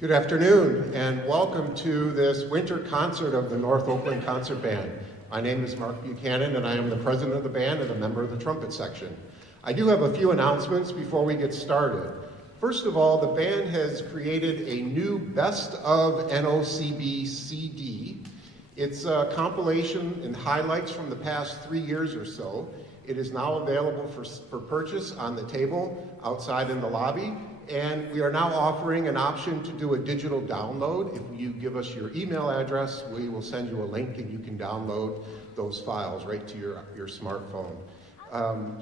Good afternoon, and welcome to this winter concert of the North Oakland Concert Band. My name is Mark Buchanan, and I am the president of the band and a member of the trumpet section. I do have a few announcements before we get started. First of all, the band has created a new Best of NOCB CD. It's a compilation and highlights from the past 3 years or so. It is now available for purchase on the table outside in the lobby. And we are now offering an option to do a digital download. If you give us your email address, we will send you a link and you can download those files right to your smartphone.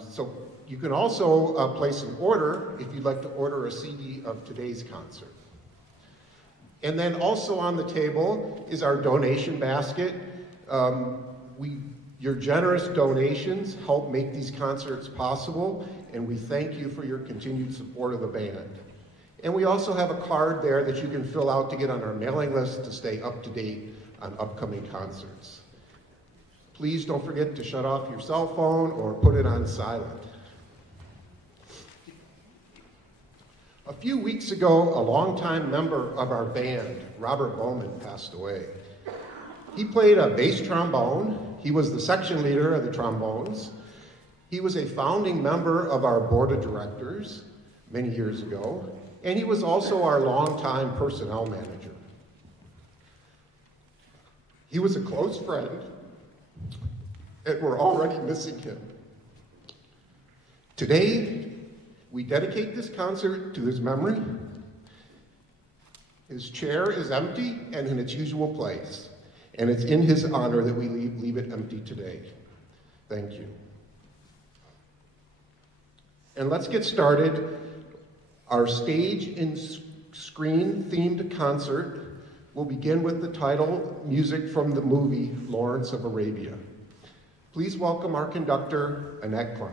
So you can also place an order if you'd like to order a CD of today's concert. And then also on the table is our donation basket. Your generous donations help make these concerts possible, and we thank you for your continued support of the band. And we also have a card there that you can fill out to get on our mailing list to stay up to date on upcoming concerts. Please don't forget to shut off your cell phone or put it on silent. A few weeks ago, a longtime member of our band, Robert Bowman, passed away. He played a bass trombone. He was the section leader of the trombones. He was a founding member of our board of directors many years ago, and he was also our longtime personnel manager. He was a close friend, and we're already missing him. Today, we dedicate this concert to his memory. His chair is empty and in its usual place, and it's in his honor that we leave it empty today. Thank you. And let's get started. Our stage and screen themed concert will begin with the title music from the movie Lawrence of Arabia. Please welcome our conductor, Annette Klein.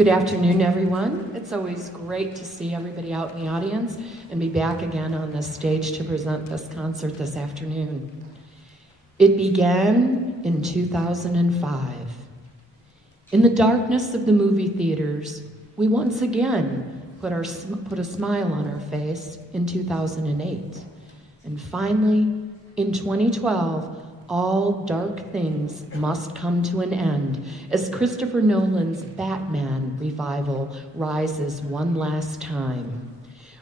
Good afternoon, everyone. It's always great to see everybody out in the audience and be back again on the stage to present this concert this afternoon. It began in 2005. In the darkness of the movie theaters, we once again put a smile on our face in 2008. And finally, in 2012, all dark things must come to an end as Christopher Nolan's Batman revival rises one last time.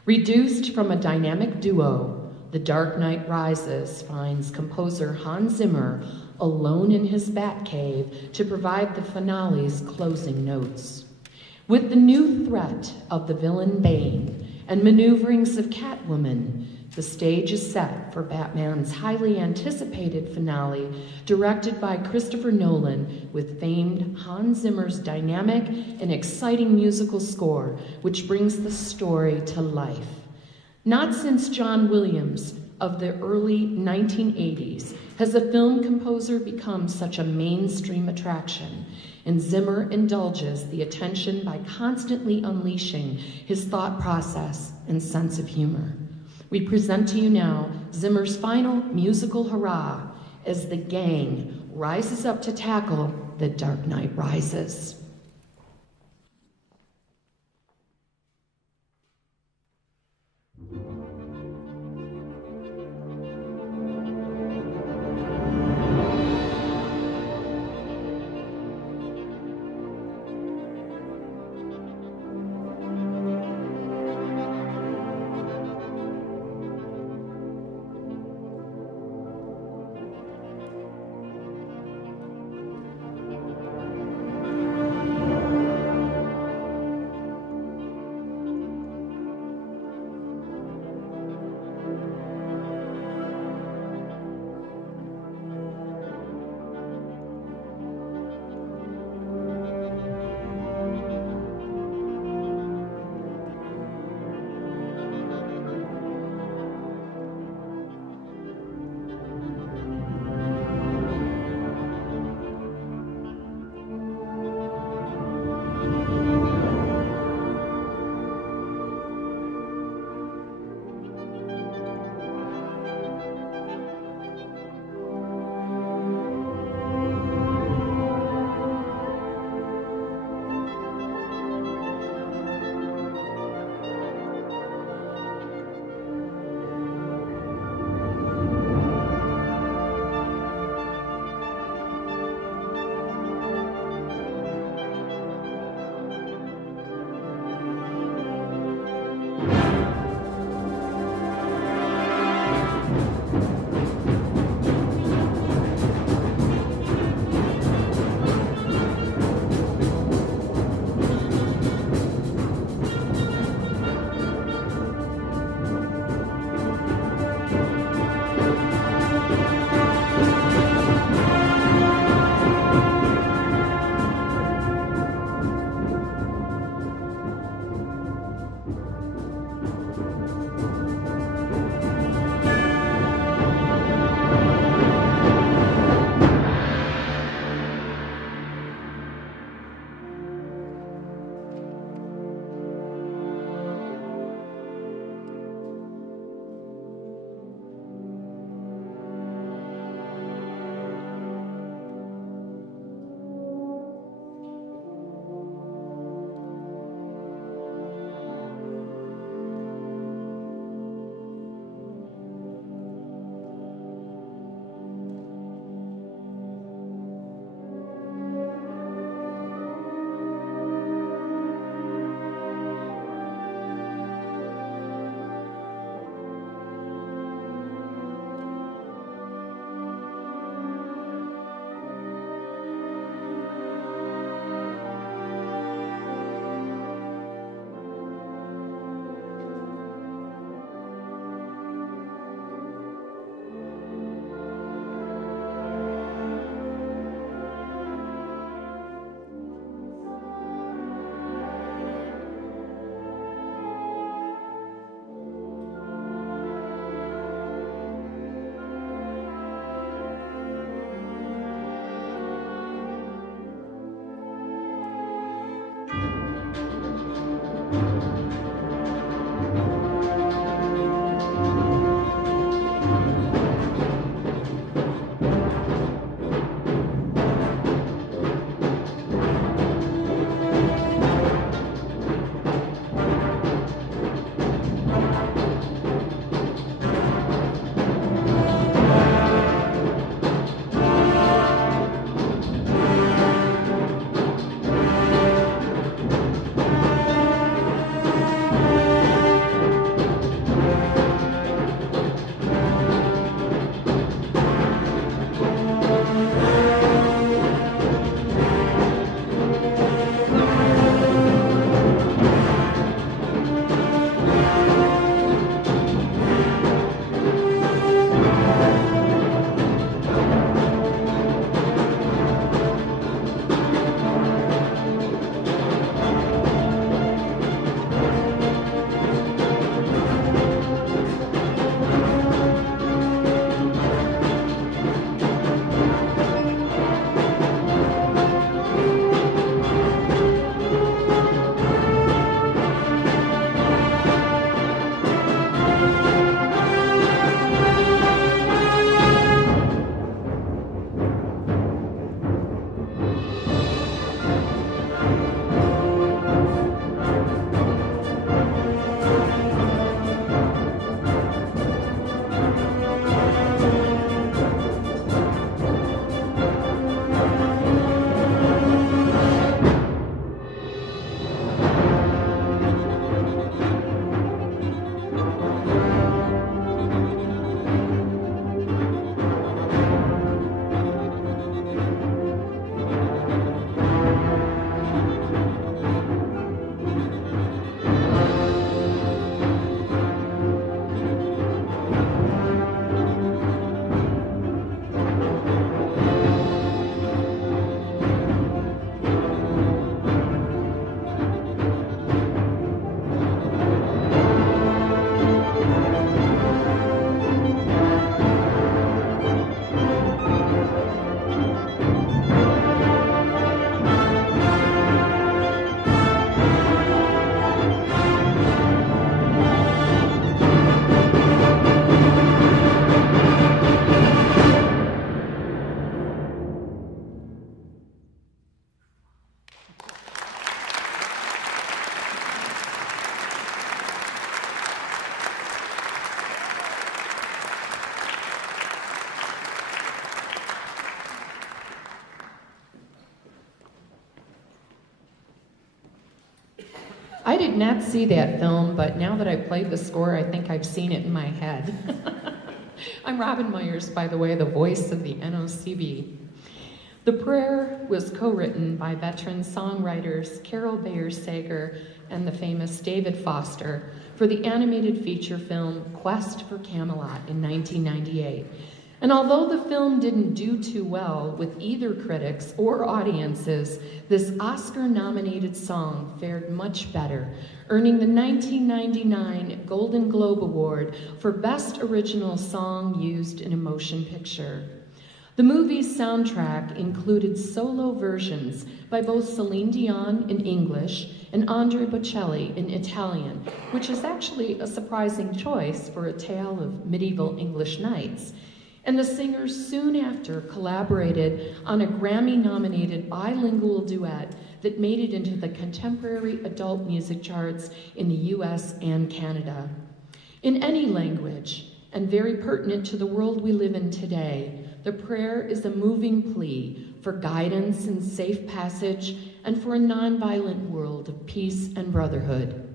Reduced from a dynamic duo, The Dark Knight Rises finds composer Hans Zimmer alone in his Batcave to provide the finale's closing notes. With the new threat of the villain Bane and maneuverings of Catwoman, the stage is set for Batman's highly anticipated finale, directed by Christopher Nolan, with famed Hans Zimmer's dynamic and exciting musical score, which brings the story to life. Not since John Williams of the early 1980s has a film composer become such a mainstream attraction, and Zimmer indulges the attention by constantly unleashing his thought process and sense of humor. We present to you now Zimmer's final musical hurrah as the gang rises up to tackle The Dark Knight Rises. I did not see that film, but now that I've played the score, I think I've seen it in my head. I'm Robin Myers, by the way, the voice of the NOCB. The prayer was co-written by veteran songwriters Carol Bayer Sager and the famous David Foster for the animated feature film Quest for Camelot in 1998. And although the film didn't do too well with either critics or audiences, this Oscar-nominated song fared much better, earning the 1999 Golden Globe Award for Best Original Song Used in a Motion Picture. The movie's soundtrack included solo versions by both Celine Dion in English and Andrea Bocelli in Italian, which is actually a surprising choice for a tale of medieval English knights. And the singers soon after collaborated on a Grammy-nominated bilingual duet that made it into the contemporary adult music charts in the US and Canada. In any language, and very pertinent to the world we live in today, the prayer is a moving plea for guidance and safe passage and for a nonviolent world of peace and brotherhood.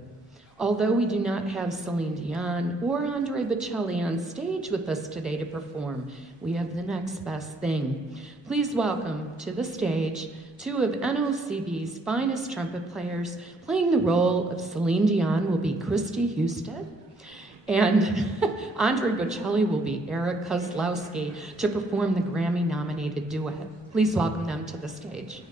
Although we do not have Celine Dion or Andrea Bocelli on stage with us today to perform, we have the next best thing. Please welcome to the stage two of NOCB's finest trumpet players. Playing the role of Celine Dion will be Christy Husted, and Andrea Bocelli will be Eric Kozlowski to perform the Grammy-nominated duet. Please welcome them to the stage.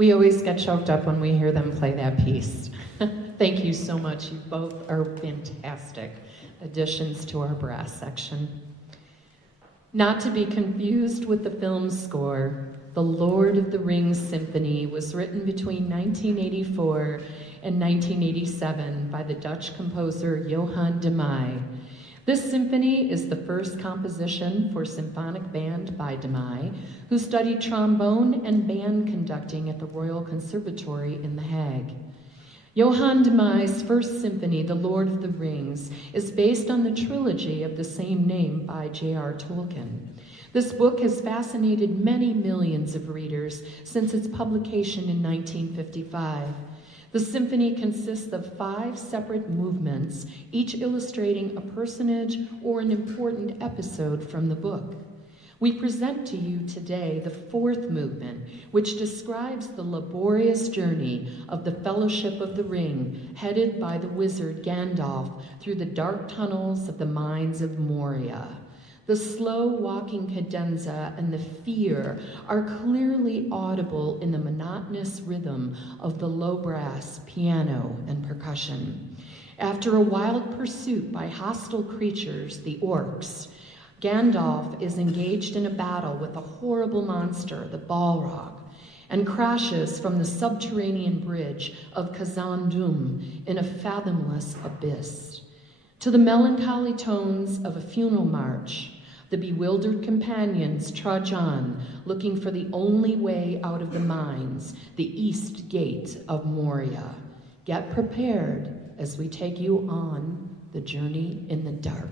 We always get choked up when we hear them play that piece. Thank you so much. You both are fantastic additions to our brass section. Not to be confused with the film score, the Lord of the Rings Symphony was written between 1984 and 1987 by the Dutch composer Johan de Meij. This symphony is the first composition for symphonic band by de Meij, who studied trombone and band conducting at the Royal Conservatory in The Hague. Johan de Meij's first symphony, The Lord of the Rings, is based on the trilogy of the same name by J.R. Tolkien. This book has fascinated many millions of readers since its publication in 1955. The symphony consists of 5 separate movements, each illustrating a personage or an important episode from the book. We present to you today the 4th movement, which describes the laborious journey of the Fellowship of the Ring, headed by the wizard Gandalf through the dark tunnels of the mines of Moria. The slow walking cadenza and the fear are clearly audible in the monotonous rhythm of the low brass, piano, and percussion. After a wild pursuit by hostile creatures, the orcs, Gandalf is engaged in a battle with a horrible monster, the Balrog, and crashes from the subterranean bridge of Khazad-dûm in a fathomless abyss. To the melancholy tones of a funeral march, the bewildered companions trudge on, looking for the only way out of the mines, the east gate of Moria. Get prepared as we take you on the journey in the dark.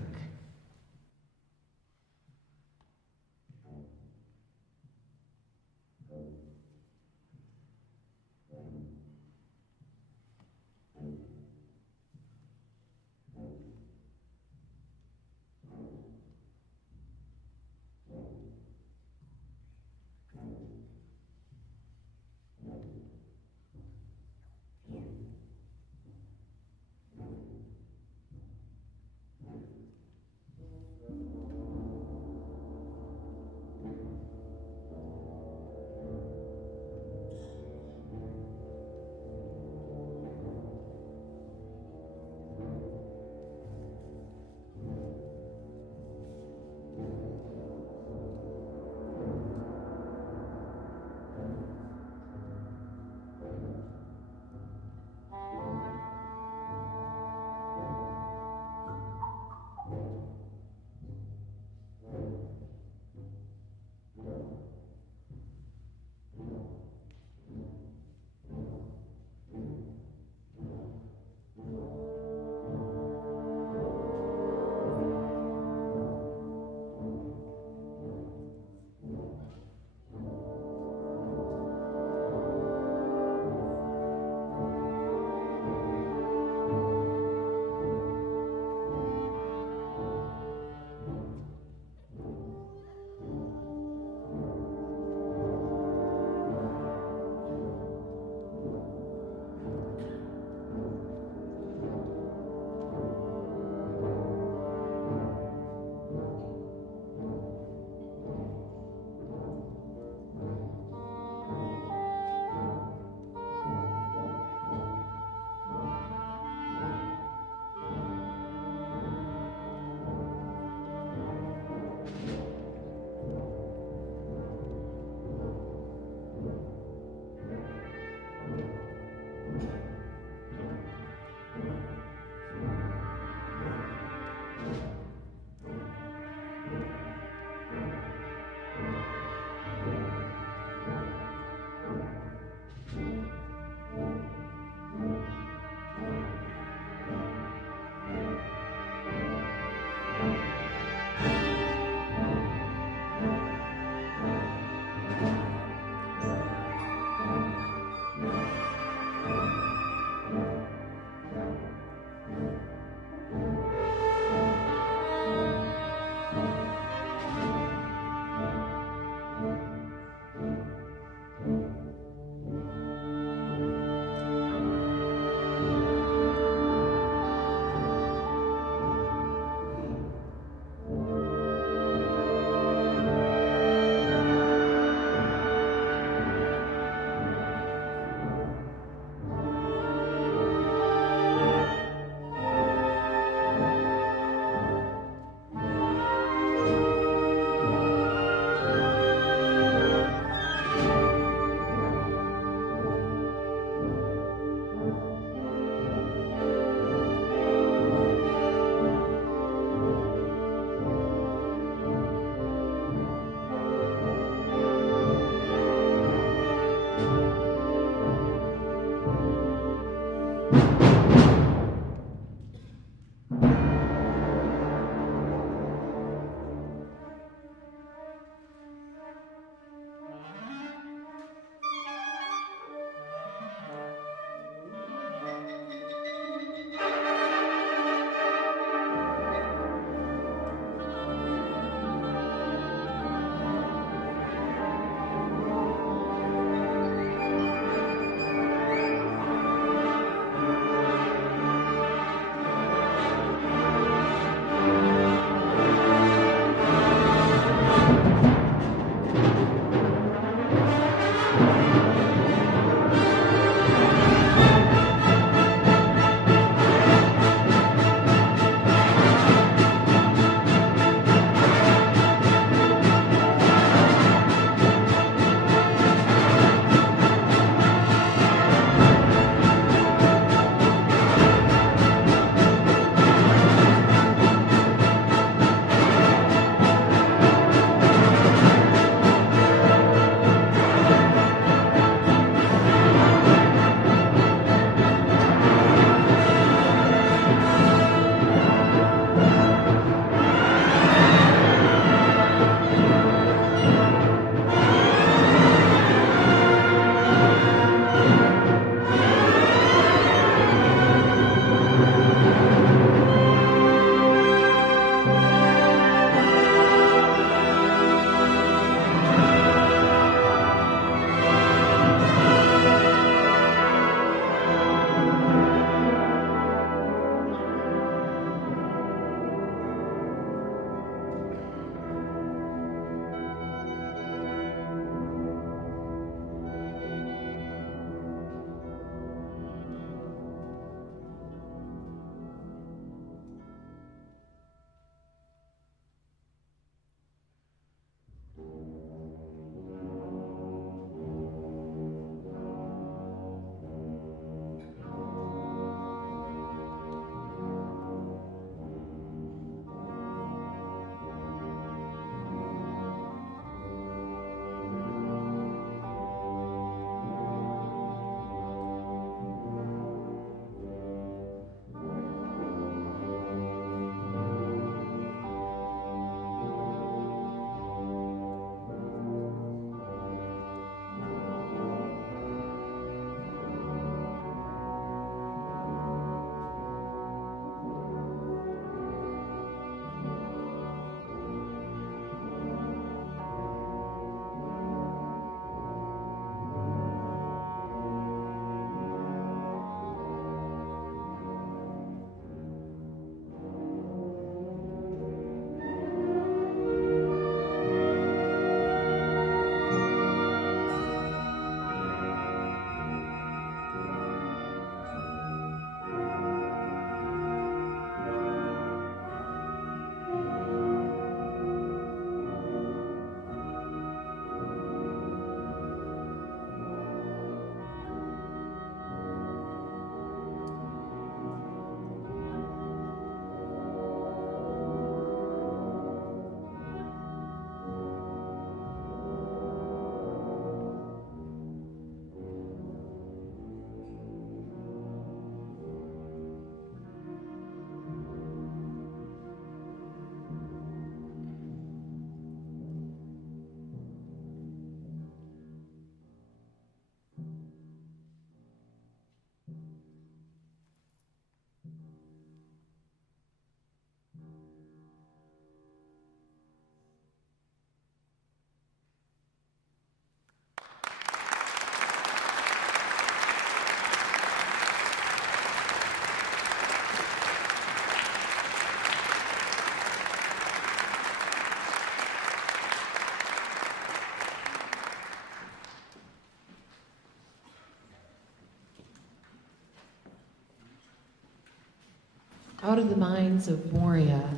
out of the mines of Moria,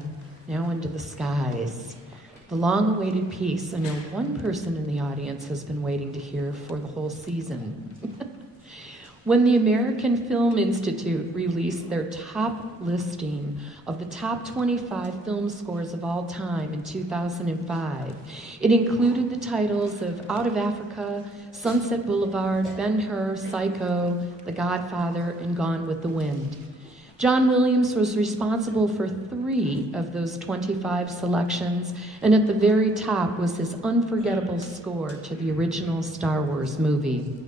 now into the skies. The long-awaited piece I know one person in the audience has been waiting to hear for the whole season. When the American Film Institute released their top listing of the top 25 film scores of all time in 2005, it included the titles of Out of Africa, Sunset Boulevard, Ben-Hur, Psycho, The Godfather, and Gone with the Wind. John Williams was responsible for 3 of those 25 selections, and at the very top was his unforgettable score to the original Star Wars movie.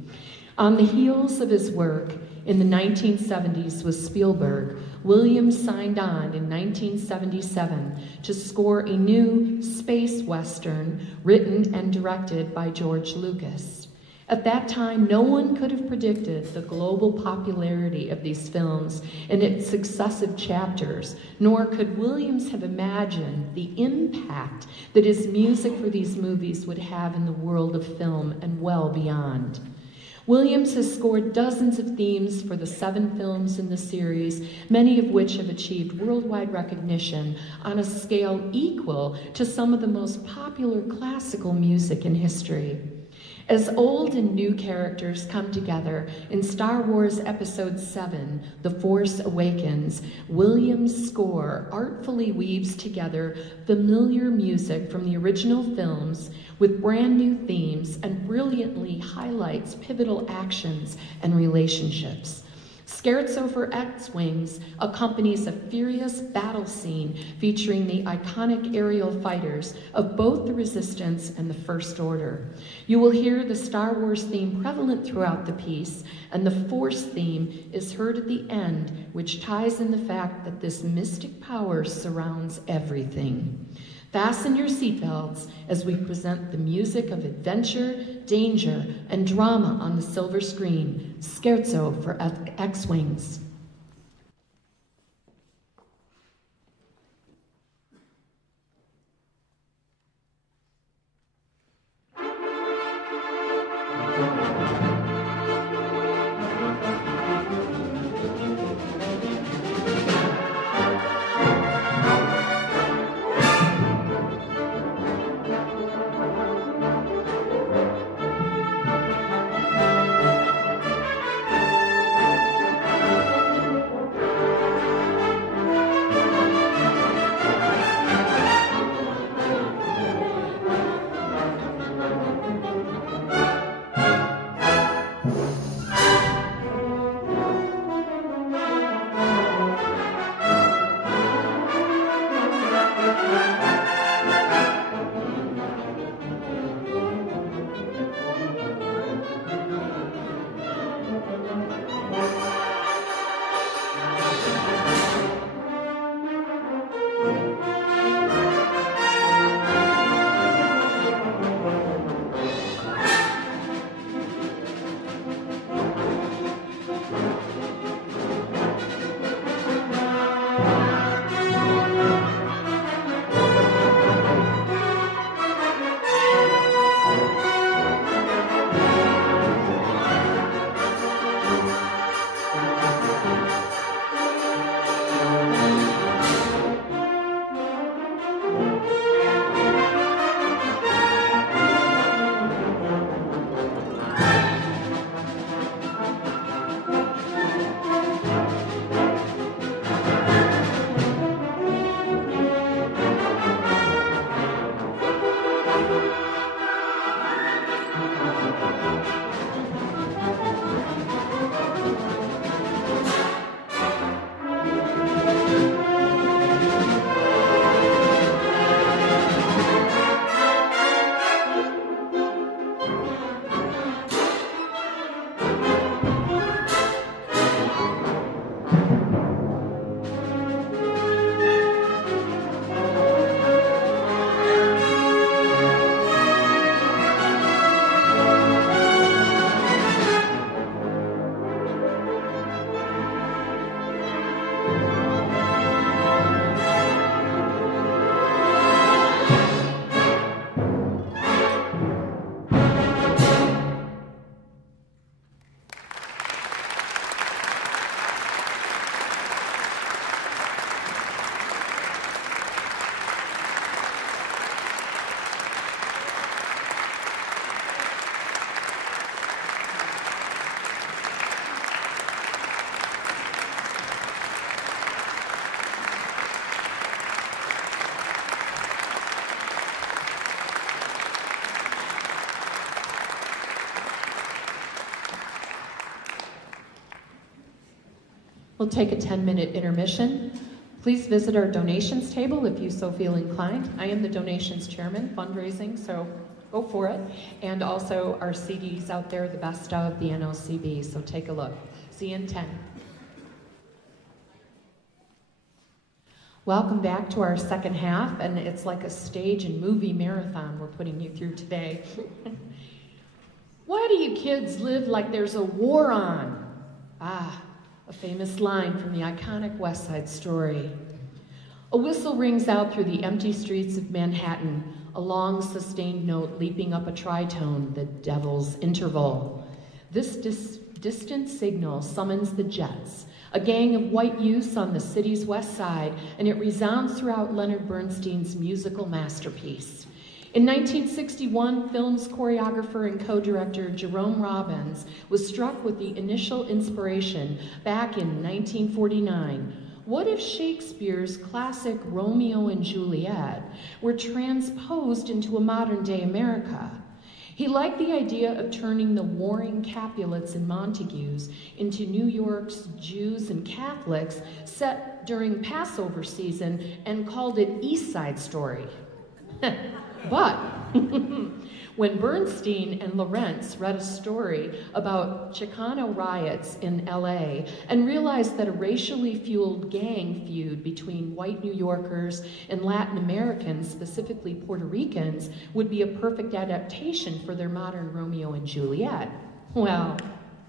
On the heels of his work in the 1970s with Spielberg, Williams signed on in 1977 to score a new space western written and directed by George Lucas. At that time, no one could have predicted the global popularity of these films and its successive chapters, nor could Williams have imagined the impact that his music for these movies would have in the world of film and well beyond. Williams has scored dozens of themes for the 7 films in the series, many of which have achieved worldwide recognition on a scale equal to some of the most popular classical music in history. As old and new characters come together in Star Wars Episode 7, The Force Awakens, Williams' score artfully weaves together familiar music from the original films with brand new themes and brilliantly highlights pivotal actions and relationships. Scherzo for X-Wings accompanies a furious battle scene featuring the iconic aerial fighters of both the Resistance and the First Order. You will hear the Star Wars theme prevalent throughout the piece, and the Force theme is heard at the end, which ties in the fact that this mystic power surrounds everything. Fasten your seatbelts as we present the music of adventure, danger, and drama on the silver screen, Scherzo for X-Wings. We'll take a 10-minute intermission. Please visit our donations table if you so feel inclined. I am the donations chairman, fundraising, so go for it. And also our CDs out there, the best of the NOCB, so take a look. See you in 10. Welcome back to our second half, and it's like a stage and movie marathon we're putting you through today. Why do you kids live like there's a war on? Ah, a famous line from the iconic West Side Story. A whistle rings out through the empty streets of Manhattan, a long sustained note leaping up a tritone, the devil's interval. This distant signal summons the Jets, a gang of white youths on the city's west side, and it resounds throughout Leonard Bernstein's musical masterpiece. In 1961, film's choreographer and co-director Jerome Robbins was struck with the initial inspiration back in 1949. What if Shakespeare's classic Romeo and Juliet were transposed into a modern-day America? He liked the idea of turning the warring Capulets and Montagues into New York's Jews and Catholics set during Passover season and called it East Side Story. But when Bernstein and Lawrence read a story about Chicano riots in LA and realized that a racially fueled gang feud between white New Yorkers and Latin Americans, specifically Puerto Ricans, would be a perfect adaptation for their modern Romeo and Juliet, well,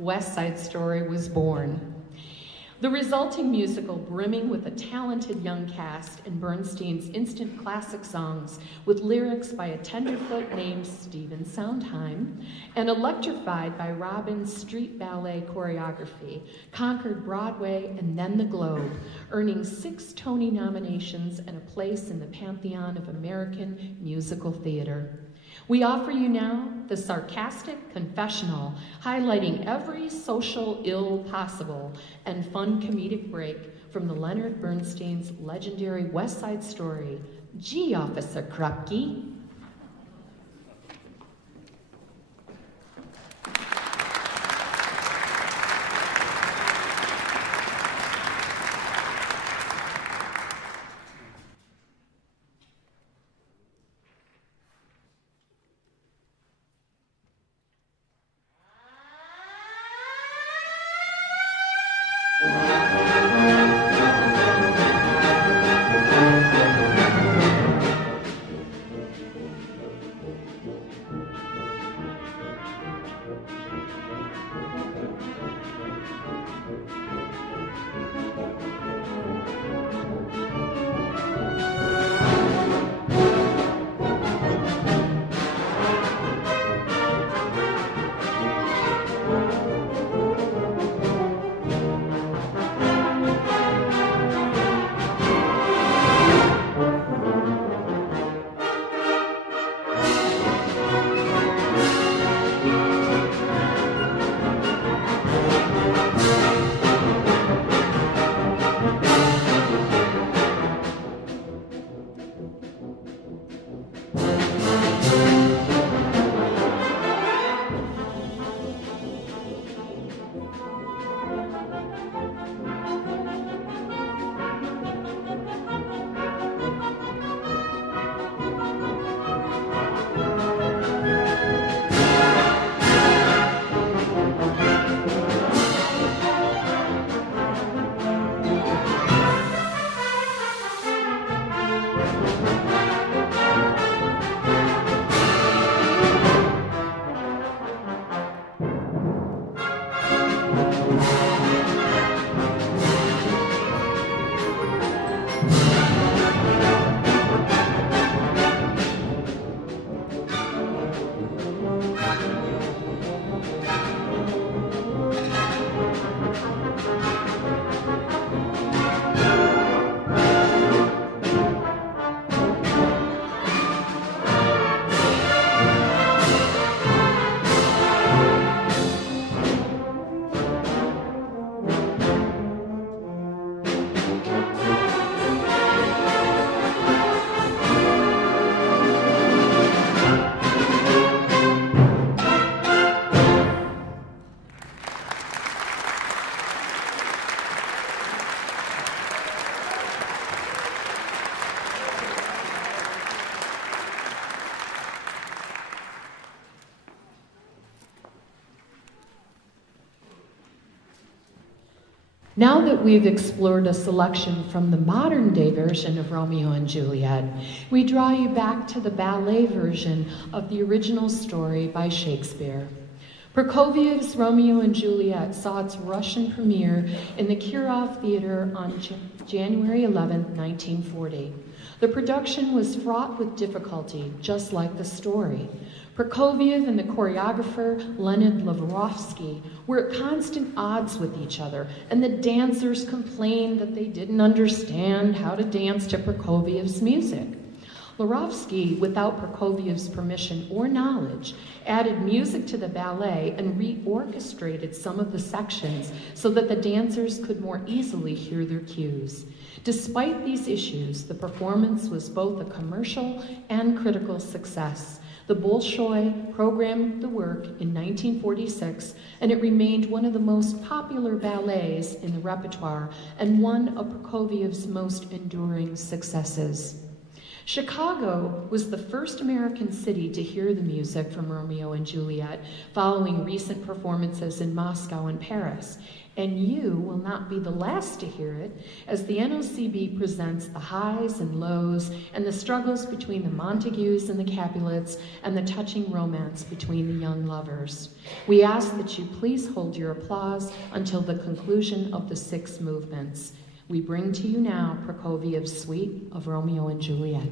West Side Story was born. The resulting musical, brimming with a talented young cast and Bernstein's instant classic songs with lyrics by a tenderfoot named Stephen Sondheim and electrified by Robbins' street ballet choreography, conquered Broadway and then the Globe, earning 6 Tony nominations and a place in the pantheon of American musical theater. We offer you now the sarcastic confessional, highlighting every social ill possible and fun comedic break from the Leonard Bernstein's legendary West Side Story. Gee, Officer Krupke. Now that we've explored a selection from the modern-day version of Romeo and Juliet, we draw you back to the ballet version of the original story by Shakespeare. Prokofiev's Romeo and Juliet saw its Russian premiere in the Kirov Theater on January 11, 1940. The production was fraught with difficulty, just like the story. Prokofiev and the choreographer Leonid Lavrovsky were at constant odds with each other, and the dancers complained that they didn't understand how to dance to Prokofiev's music. Lavrovsky, without Prokofiev's permission or knowledge, added music to the ballet and reorchestrated some of the sections so that the dancers could more easily hear their cues. Despite these issues, the performance was both a commercial and critical success. The Bolshoi programmed the work in 1946, and it remained one of the most popular ballets in the repertoire and one of Prokofiev's most enduring successes. Chicago was the first American city to hear the music from Romeo and Juliet, following recent performances in Moscow and Paris. And you will not be the last to hear it, as the NOCB presents the highs and lows and the struggles between the Montagues and the Capulets and the touching romance between the young lovers. We ask that you please hold your applause until the conclusion of the 6 movements. We bring to you now Prokofiev's suite of Romeo and Juliet.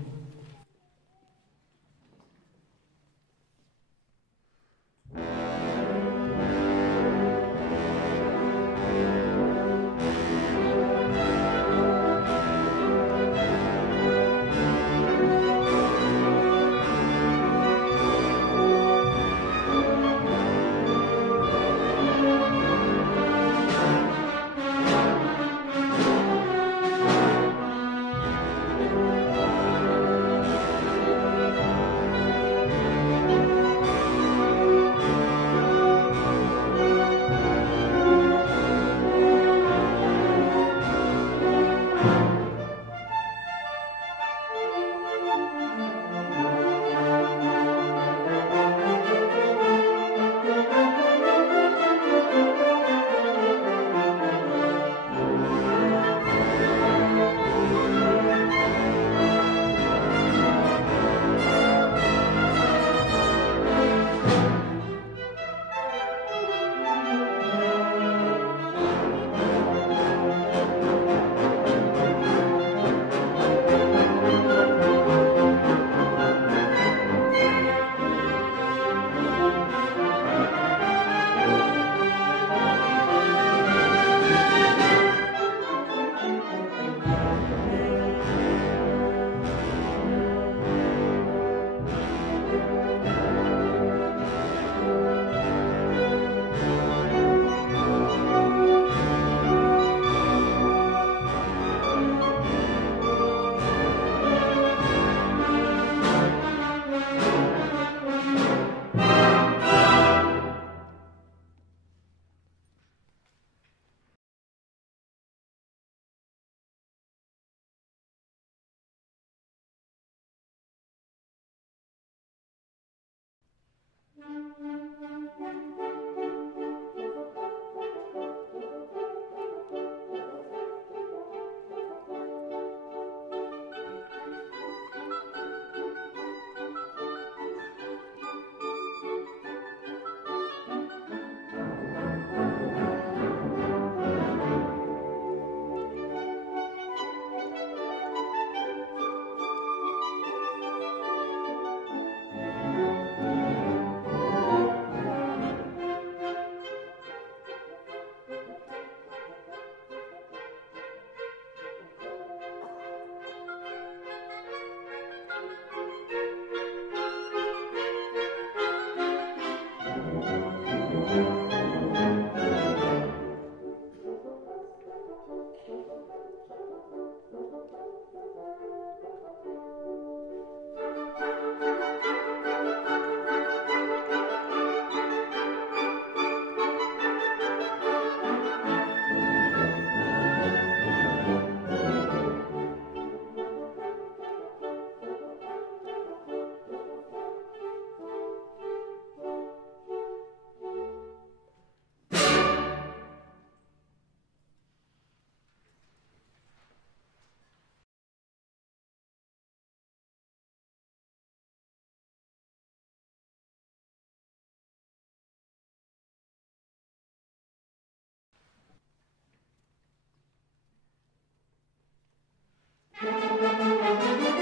Thank you.